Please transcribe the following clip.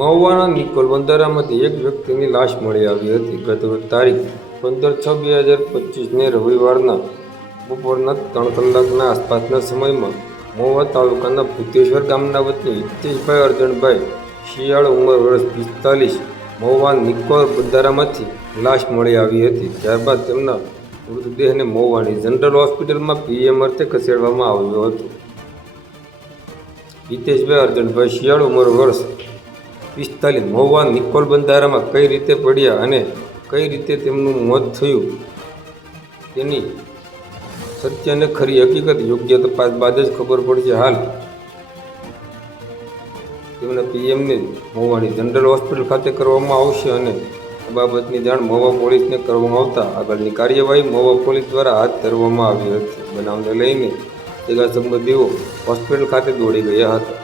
મહુવાના નિકોલ બંધારામાંથી એક વ્યક્તિની લાશ મળી આવી હતી. ગત તારીખ 15/6/2025ને રવિવારના બપોરના 3 કલાકના આસપાસના સમયમાં મહુવા તાલુકાના ભૂતેશ્વર ગામના વતની હિતેશભાઈ અરજણભાઈ શિયાળ ઉંમર વર્ષ 45 મહુવા નિકોલ બંધારામાંથી લાશ મળી આવી હતી. ત્યારબાદ તેમના મૃતદેહને મહુવાની જનરલ હોસ્પિટલમાં પીએમ અર્થે ખસેડવામાં આવ્યો હતો. હિતેશભાઈ અરજણભાઈ શિયાળ ઉંમર વર્ષ 45 મહુવા નિકોલ બંધારામાં કઈ રીતે પડ્યા અને કઈ રીતે તેમનું મોત થયું તેની સત્ય અને ખરી હકીકત યોગ્ય તપાસ બાદ જ ખબર પડશે. હાલ તેમના પીએમને મહુવાની જનરલ હોસ્પિટલ ખાતે કરવામાં આવશે અને આ બાબતની જાણ મહુવા પોલીસને કરવામાં આવતા આગળની કાર્યવાહી મહુવા પોલીસ દ્વારા હાથ ધરવામાં આવી હતી. બનાવને લઈને સગા સંબંધીઓ હોસ્પિટલ ખાતે દોડી ગયા હતા.